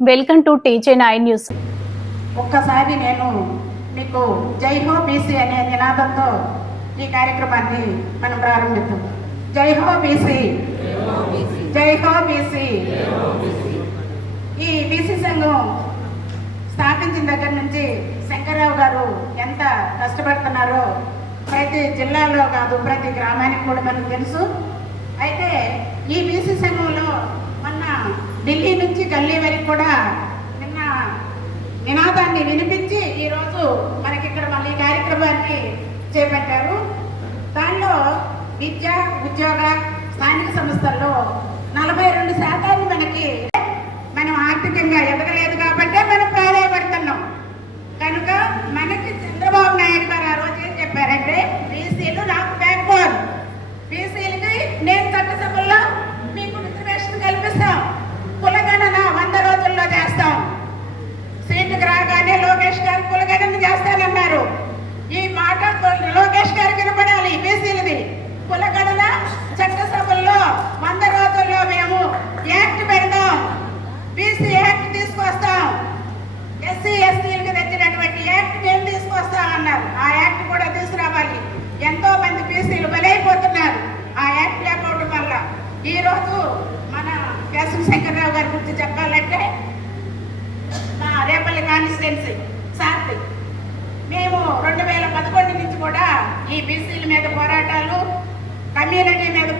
Welcome to టీచే nine news ఒక్కసారి నేను మీకు జై హో బీసీ అనే నినాదంతో ఈ కార్యక్రమాన్ని మనం ప్రారంభిద్దాం. జై హో బీసీ జై హో బీసీ ఈ బీసీ సంఘం స్థాపించిన దగ్గర నుంచి శంకర్రావు గారు ఎంత కష్టపడుతున్నారో ప్రతి జిల్లాలో కాదు ప్రతి గ్రామానికి కూడా మనకు తెలుసు. అయితే ఈ బీసీ సంఘంలో మొన్న ఢిల్లీ నుంచి గల్లీ వరకు కూడా నిన్న నినాదాన్ని వినిపించి ఈరోజు విద్య ఉద్యోగ స్థానిక సంస్థల్లో నలభై రెండు శాతం మన కేశవ శంకర్రావు గారి గురించి చెప్పాలంటే మా రేపల్లి కాన్స్టిట్యున్సీ సార్ మేము రెండు వేల పదకొండు నుంచి కూడా ఈ బీసీల మీద పోరాటాలు కమ్యూనిటీ మీద